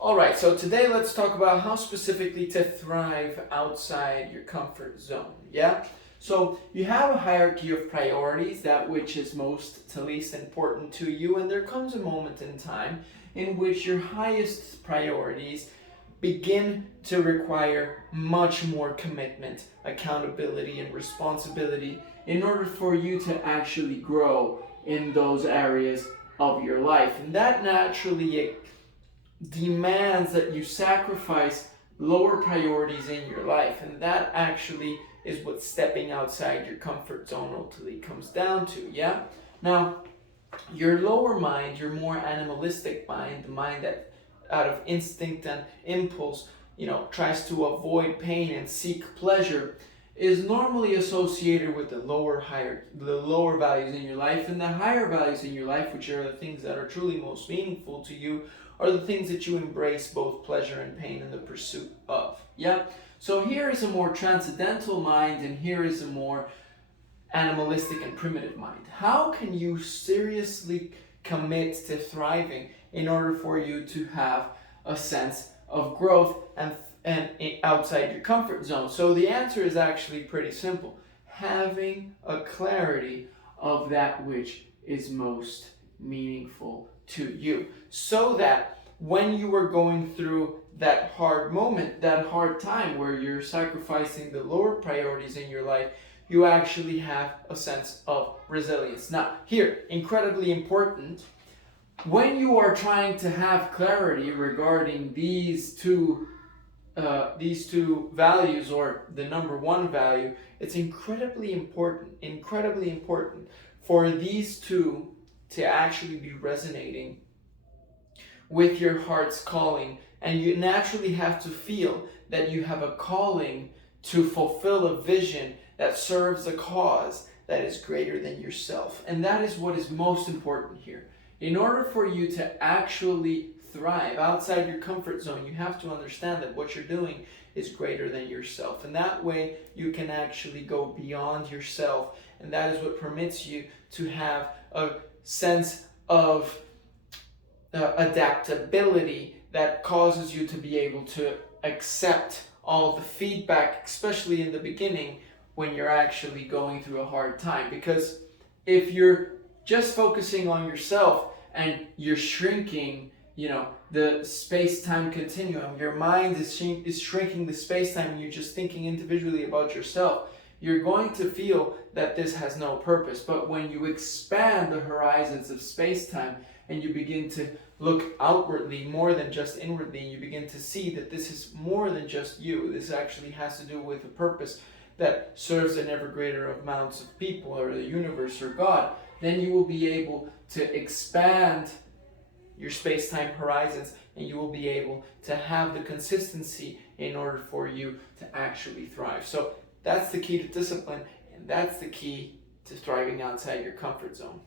All right, so today let's talk about how specifically to thrive outside your comfort zone. Yeah? So you have a hierarchy of priorities, that which is most to least important to you, and there comes a moment in time in which your highest priorities begin to require much more commitment, accountability, and responsibility in order for you to actually grow in those areas of your life. And that naturally demands that you sacrifice lower priorities in your life, and that actually is what stepping outside your comfort zone ultimately comes down to. Yeah, now your lower mind, your more animalistic mind, the mind that out of instinct and impulse tries to avoid pain and seek pleasure, is normally associated with the lower values in your life, and the higher values in your life, which are the things that are truly most meaningful to you, are the things that you embrace both pleasure and pain in the pursuit of. Yeah? So here is a more transcendental mind, and here is a more animalistic and primitive mind. How can you seriously commit to thriving in order for you to have a sense of growth and outside your comfort zone? So the answer is actually pretty simple. Having a clarity of that which is most meaningful to you, so that when you are going through that hard moment, that hard time where you're sacrificing the lower priorities in your life, you actually have a sense of resilience. Now, here, incredibly important, when you are trying to have clarity regarding these two values, or the number one value, it's incredibly important for these two to actually be resonating with your heart's calling. And you naturally have to feel that you have a calling to fulfill a vision that serves a cause that is greater than yourself. And that is what is most important here. In order for you to actually thrive outside your comfort zone, you have to understand that what you're doing is greater than yourself. And that way you can actually go beyond yourself. And that is what permits you to have a sense of adaptability that causes you to be able to accept all the feedback, especially in the beginning when you're actually going through a hard time. Because if you're just focusing on yourself and you're shrinking, the space-time continuum, your mind is shrinking the space-time, and you're just thinking individually about yourself, you're going to feel that this has no purpose. But when you expand the horizons of space-time and you begin to look outwardly more than just inwardly, you begin to see that this is more than just you. This actually has to do with a purpose that serves an ever greater amounts of people, or the universe, or God. Then you will be able to expand your space-time horizons, and you will be able to have the consistency in order for you to actually thrive. So that's the key to discipline, and that's the key to thriving outside your comfort zone.